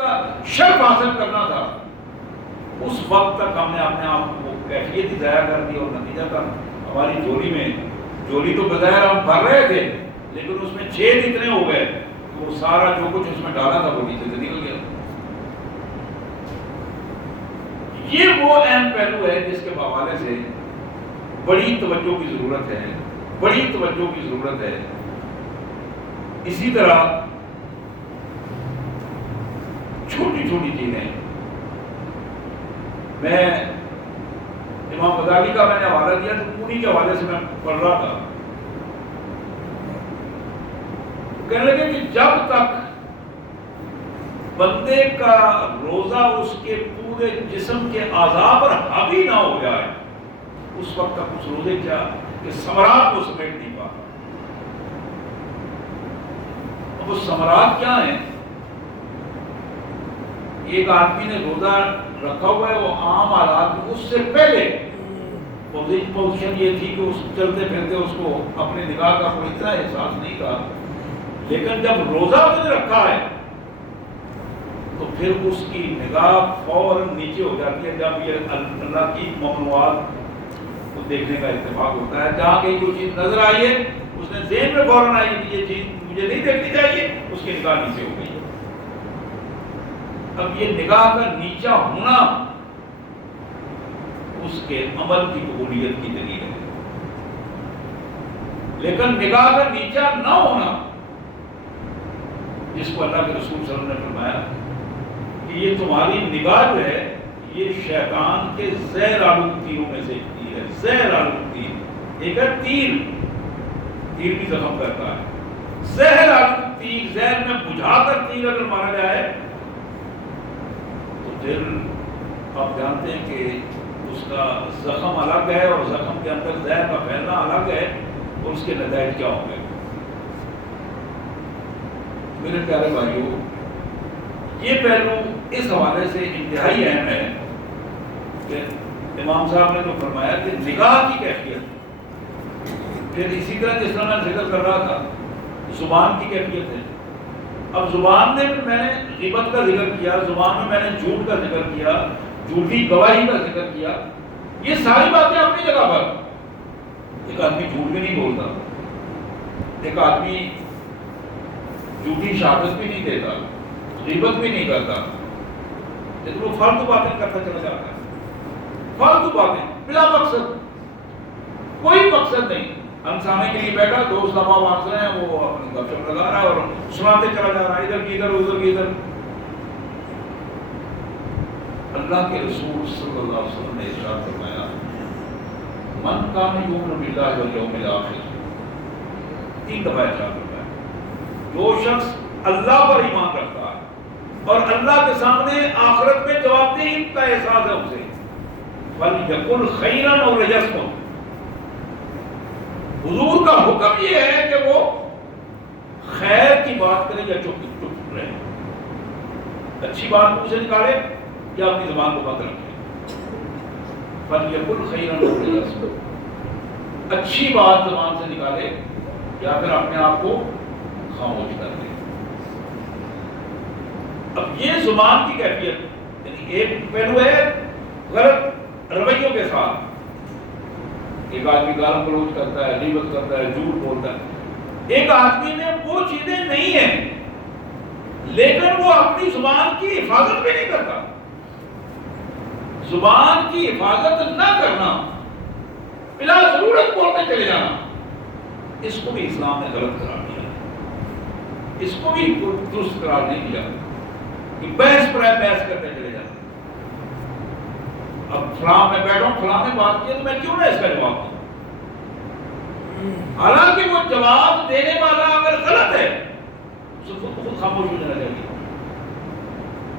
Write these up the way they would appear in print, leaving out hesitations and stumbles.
کا شرف حاصل کرنا تھا، اس وقت تک ہم نے اپنے آپ کو کیفیت ہی ضائع کر دی، اور نتیجہ تھا ہماری جولی تو بظاہر ہم بھر رہے تھے، لیکن اس میں چھید اتنے ہو گئے کہ وہ سارا جو کچھ اس میں ڈالا تھا وہ نیچے سے نکل گیا۔ یہ وہ اہم پہلو ہے جس کے حوالے سے بڑی توجہ کی ضرورت ہے، بڑی توجہ کی ضرورت ہے۔ اسی طرح چھوٹی چھوٹی چیزیں، میں امام غزالی کا میں نے حوالہ دیا تو انہی کے حوالے سے میں پڑھ رہا تھا، کہنے لگے کہ جب تک بندے کا روزہ اس کے پورے جسم کے اعضاء پر حاوی نہ ہو جائے، اس وقت تک اس روزے کیا کہ ثمرات کو سمیٹ نہیں پاتا۔ اب وہ ثمرات کیا ہیں؟ ایک آدمی نے روزہ رکھا ہوا ہے، وہ عام حالات میں اس سے پہلے پوزیشن یہ تھی کہ اس چلتے پھرتے اس کو اپنی نگاہ کا کوئی اتنا احساس نہیں تھا، لیکن جب روزہ اس نے رکھا ہے تو پھر اس کی نگاہ فوراً نیچے ہو جاتی ہے جب یہ اللہ کی ممنوعات کو دیکھنے کا اتفاق ہوتا ہے۔ جہاں کہیں کوئی چیز نظر آئی ہے اس نے ذہن میں فوراً آئی کہ یہ چیز مجھے نہیں دیکھنی چاہیے، اس کی نگاہ نیچے ہو گئی۔ اب یہ نگاہ کا نیچا ہونا اس کے عمل کی قبولیت کی دلیل ہے، لیکن نگاہ کا نیچا نہ ہونا، جس کو اللہ کے رسول صلی اللہ علیہ وسلم نے فرمایا کہ یہ تمہاری نگاہ جو ہے یہ شیطان کے زہر آلود تیروں میں سے ایک تیر ہے، زہر آلود تیر، ایک ہے تیر بھی زخم کرتا ہے، زہر آلود تیر، زہر میں بجھا کر تیر اگر مارا جائے تو پھر آپ جانتے ہیں کہ اس کا زخم الگ ہے اور زخم کے اندر زہر کا پھیلنا الگ ہے، اور اس کے نتائج کیا ہوں گے۔ میرے پیارے بھائیوں، یہ پہلو اس حوالے سے انتہائی اہم ہے کہ امام صاحب نے جو فرمایا کہ نگاہ کی کیفیت، پھر اسی طرح جس طرح میں ذکر کر رہا تھا زبان کی کیفیت ہے۔ اب زبان میں میں نے غیبت کا ذکر کیا، زبان میں میں نے جھوٹ کا ذکر کیا، جھوٹی گواہی کا ذکر کیا، یہ ساری باتیں اپنی جگہ پر۔ ایک آدمی جھوٹ بھی نہیں بولتا، ایک آدمی جھوٹی شہادت بھی نہیں دیتا، غیبت بھی نہیں کرتا، لیکن وہ فالتو باتیں کرتا چلا جاتا ہے، فالتو باتیں بلا مقصد، کوئی مقصد نہیں، انسانے کے لیے بیٹھا، دوست دفعہ مانگ رہے ہیں، وہ اپنی گپ شپ لگا رہا ہے اور سناتے چلا جا رہا ہے، ادھر کی ادھر، ادھر کی ادھر۔ اللہ کے رسول صلی اللہ علیہ وسلم نے ارشاد فرمایا من کان یؤمن باللہ والیوم الآخر، 3 دفعہ ارشاد فرمایا، جو شخص اللہ پر ایمان رکھتا ہے اور اللہ کے سامنے آخرت میں جواب دہی کا احساس ہے اسے، فلیقل خیرا او لیصمت، حضور کا حکم یہ ہے کہ وہ خیر کی بات کرے یا چپ رہے، اچھی بات منہ سے نکالے یا اپنی زبان کو بند رکھے، فلیقل خیرا او لیصمت، اچھی بات زبان سے نکالے یا پھر اپنے آپ کو خاموش کر دے۔ اب یہ زبان کی کیفیت، یعنی ایک پہلو ہے غلط رویوں کے ساتھ، ایک آدمی گالاں گلوچ کرتا ہے، غیبت کرتا ہے، جھوٹ بولتا ہے، ایک آدمی میں وہ چیزیں نہیں ہیں لیکن وہ اپنی زبان کی حفاظت بھی نہیں کرتا۔ زبان کی حفاظت نہ کرنا، بلا ضرورت بولتے چلے جانا، اس کو بھی اسلام نے غلط قرار دیا، اس کو بھی درست قرار نہیں دیا کہ بحث پر بحث کرتے چلے جانا۔ اب فلاں میں بیٹھا ہوں، فلاں نے بات کی تو میں کیوں نہ اس کا جواب دوں، حالانکہ وہ جواب دینے والا اگر غلط ہے تو خود خاموش ہو جانا چاہیے۔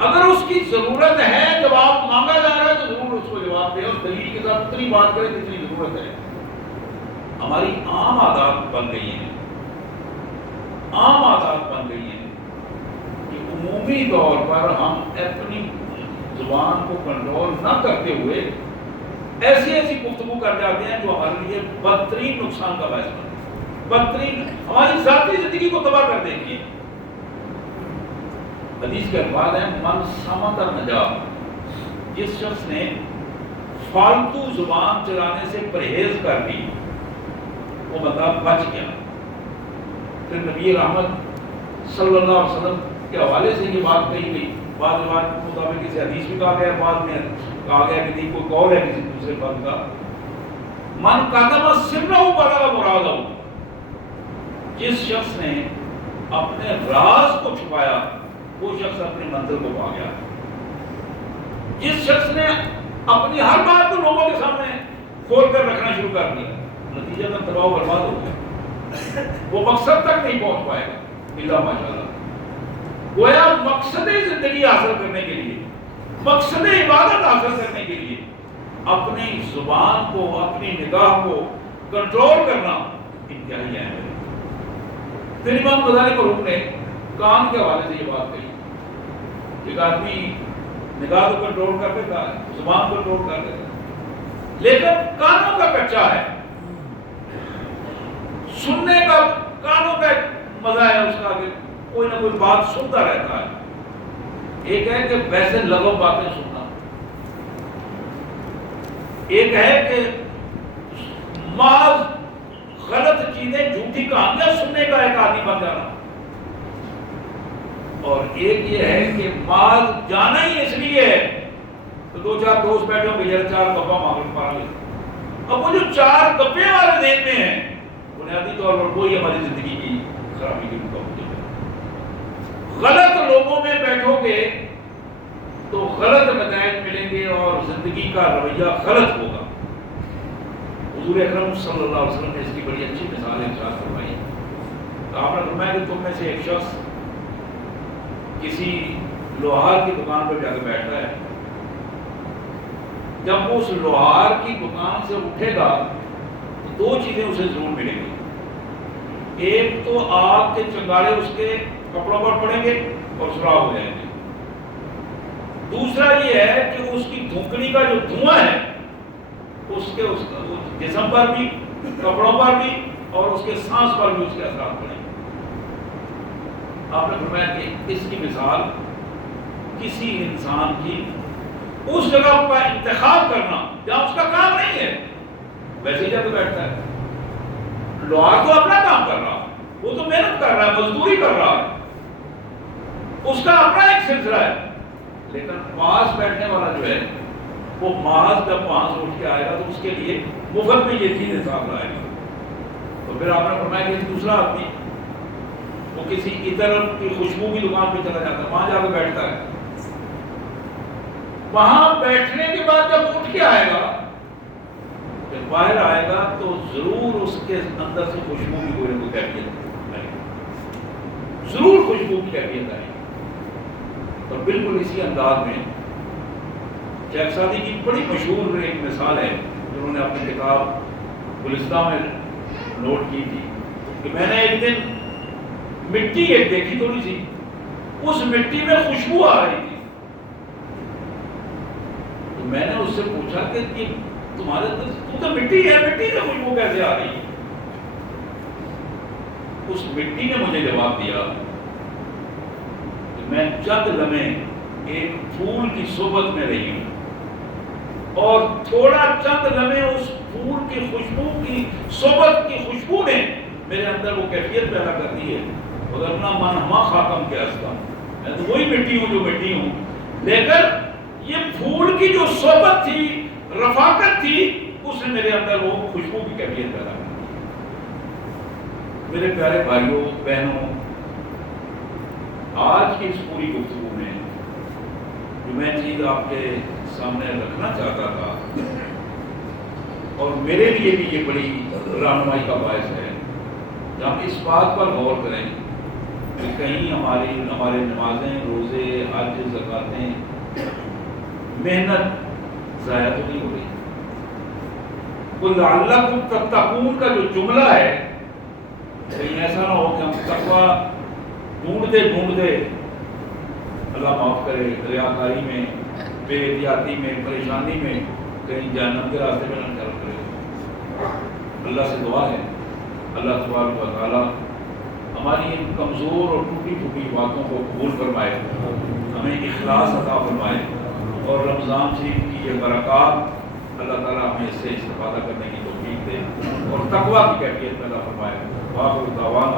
اگر اس کی ضرورت ہے، جواب مانگا جا رہا ہے تو ضرور اس کو جواب دے اور دلیل کے ساتھ اتنی بات کرے جتنی ضرورت ہے۔ ہماری عام عادات بن گئی ہیں، عام عادات بن گئی ہیں کہ عمومی طور پر ہم اپنی زبان کو کنٹرول نہ کرتے ہوئے ایسی ایسی گفتگو کر جاتے ہیں جو ہمارے لیے بدترین نقصان کا باعث بنتی ہے، بدترین، ہماری ذاتی زندگی کو تباہ کر دیتی ہے۔ حدیث کے الفاظ ہیں من صمت نجا، جس شخص نے فالتو زبان چلانے سے پرہیز کر لی وہ بندہ بچ گیا۔ پھر نبی رحمت صلی اللہ علیہ وسلم کے حوالے سے یہ بات کہی گئی، بعض روایت کے مطابق کسی حدیث میں کہا گیا، بعد میں کہا گیا کہ نہیں کوئی قول ہے کسی دوسرے بات کا، من قدم سرہ بلغ مرادہ، جس شخص نے اپنے راز کو چھپایا وہ شخص اپنی منزل کو پا گیا۔ جس شخص نے اپنی ہر بات کو لوگوں کے سامنے کھول کر رکھنا شروع کر دیا نتیجہ میں تباہ و برباد ہو گیا، وہ مقصد تک نہیں پہنچ پائے گا الا ماشاءاللہ۔ گویا مقصد زندگی حاصل کرنے کے لیے، مقصد عبادت حاصل کرنے کے لیے اپنی زبان کو، اپنی نگاہ کو کنٹرول کرنا انتہائی اہم ہے۔ پھر امام غزالی مرحوم نے کان کے حوالے سے یہ بات کہی، ایک آدمی نگاہ کو کنٹرول کر دیتا ہے، زبان کو کنٹرول کر دیتا ہے، لیکن کانوں کا کچا ہے، سننے کا کانوں کا مزہ ہے اس کا کہ کوئی نہ کوئی بات سنتا رہتا ہے۔ ایک ہے کہ ویسے لغو باتیں سننا، ایک ہے کہ محض غلط چیزیں، جھوٹی کہانیاں سننے کا ایک آدمی بن جانا، اور ایک یہ ہے کہ محض جانا ہی اس لیے ہے تو دو چار دوست بیٹھے ہوں گے چار گپا مانگ پا لیں، اب وہ جو چار گپے والے ذہن میں ہیں بنیادی طور پر وہی ہماری زندگی کی خرابی کی مقابلے ہے۔ غلط لوگوں میں بیٹھو گے تو غلط نتائج ملیں گے اور زندگی کا رویہ غلط ہوگا۔ حضور اکرم صلی اللہ علیہ وسلم نے اس کی بڑی اچھی مثال ارشاد فرمائی۔ آپ نے فرمایا کہ تم میں سے ایک شخص کسی لوہار کی دکان پر جا کے بیٹھتا ہے، جب وہ اس لوہار کی دکان سے اٹھے گا تو دو چیزیں اسے ضرور ملیں گی، ایک تو آگ کے چنگارے اس کے کپڑوں پر پڑیں گے اور سراغ ہو جائیں گے، دوسرا یہ ہے کہ اس کی دھونکڑی کا جو دھواں ہے اس کے جسم پر بھی، کپڑوں پر بھی اور اس کے سانس پر بھی اس کے اثرات پڑیں گے۔ آپ نے فرمایا کہ اس کی مثال کسی انسان کی اس جگہ کا انتخاب کرنا جہاں اس کا کام نہیں ہے، ویسے ہی جا کے بیٹھتا ہے۔ لوہار تو اپنا کام کر رہا ہے، وہ تو محنت کر رہا ہے، مزدوری کر رہا ہے، اس کا اپنا ایک سلسلہ ہے، لیکن پاس بیٹھنے والا جو ہے وہ محض جب وہاں سے اٹھ کے آئے گا تو اس کے لیے مفت میں یہ چیز حساب لائے گا۔ تو پھر آپ نے فرمایا کہ دوسرا آدمی وہ کسی عطر کی خوشبو کی دکان پہ چلا جاتا ہے، وہاں جا کے بیٹھتا ہے، وہاں بیٹھنے کے بعد جب اٹھ کے آئے گا جب باہر آئے گا تو ضرور اس کے اندر سے خوشبو کی کوئی نہ کوئی کیفیت آئے گی، ضرور خوشبو کی کیفیت آئے گی۔ اور بالکل اسی انداز میں شیخ سعدی کی بڑی مشہور ایک مثال ہے جنہوں نے اپنی کتاب گلستہ میں نوٹ کی تھی کہ میں نے ایک دن مٹی ایک دیکھی تھوڑی سی، اس مٹی میں خوشبو آ رہی تھی، تو میں نے اس سے پوچھا کہ یہ تمہارے تو مٹی ہے، مٹی سے خوشبو کیسے آ رہی ہے؟ اس مٹی نے مجھے جواب دیا کہ میں چند لمحے ایک پھول کی صحبت میں رہی ہوں اور تھوڑا چند لمحے اس پھول کی خوشبو کی صحبت کی خوشبو نے میرے اندر وہ کیفیت پیدا کر دی ہے، وگرنہ من ہما خاتم کے ہستا، میں تو وہی مٹی ہوں جو مٹی ہوں، لیکن یہ پھول کی جو صحبت تھی، رفاقت تھی، اس نے میرے اندر وہ خوشبو کی کیفیت پیدا کر دی۔ میرے پیارے بھائیوں بہنوں، آج کی اس پوری گفتگو میں جو میں چیز آپ کے سامنے رکھنا چاہتا تھا اور میرے لیے بھی یہ بڑی رہنمائی کا باعث ہے کہ ہم اس بات پر غور کریں کہ کہیں ہمارے نمازیں، روزے، حج، زکاتیں، محنت ضائع تو نہیں ہو رہی۔ قُلْ لَعَلَّكُمْ تَتَّقُونَ کا جو جملہ ہے کہیں ایسا نہ ہو کہ ہم تقویٰ ڈھونڈتے اللہ معاف کرے ریاکاری میں، بے احتیاطی میں، پریشانی میں کہیں جہنم کے راستے میں نہ چل کرے۔ اللہ سے دعا ہے اللہ تبارک و تعالیٰ ہماری ان کمزور اور ٹوٹی پھوٹی باتوں کو قبول فرمائے، ہمیں اخلاص عطا فرمائے، اور رمضان شریف کی یہ برکات اللہ تعالیٰ ہمیں اس سے استفادہ کرنے کی توفیق دے اور تقویٰ کی کیفیت پیدا فرمائے۔ آخر دعوانا